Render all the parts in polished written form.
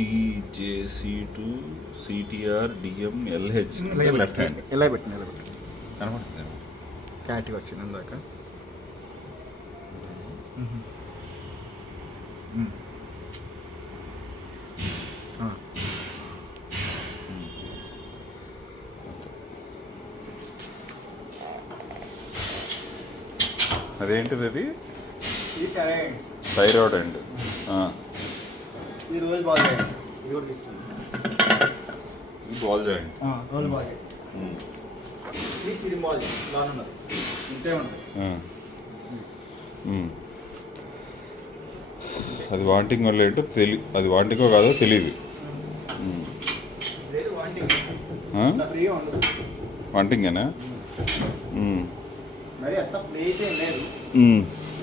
DJC2 CTR DM LH left hand ఎలా పెట్టిన కనపడుతుంది. క్యాటివ్ వచ్చింది ఇందాక. అదేంటిది అది? థైరాయిడ్ అండ్ ఈ రోజు బాల్ జాయింట్ ఇది కూడా తీస్తుంది. బాల్ జాయింట్ రోజు బాల్ జాయింట్ అట్లీస్ట్ ఇది బాల్ జాయింట్ లాన్ ఉన్నది ఇంతే ఉంటుంది. అది వాంటింగ్ వల్ల ఏంటో అది వాంటింగో కాదో తెలియదు. లేదు వాంటింగ్ ఫ్రీగా ఉండదు. వాంటింగేనా? మరి అంత ప్లే అయితే లేదు,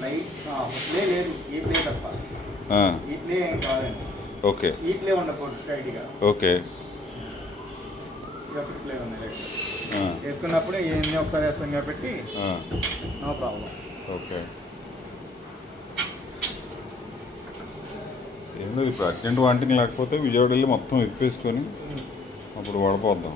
లైట్ ప్లే లేదు. ఈ ప్లే తప్ప ఈ ప్లే ఏం కాదండి. ఓకే, ఈ ప్లే ఉండకూడదు స్ట్రైట్గా. ఓకే, ప్లే ఉన్నాయి వేసుకున్నప్పుడు ఇవన్నీ ఒకసారి వేస్తాం కాబట్టి నో ప్రాబ్లం. ఓకే, ఏం లేదు. ఇప్పుడు అర్జెంట్ వాంటింగ్ లేకపోతే విజయవాడ వెళ్ళి మొత్తం ఇప్పేసుకొని అప్పుడు వడపోద్దాం.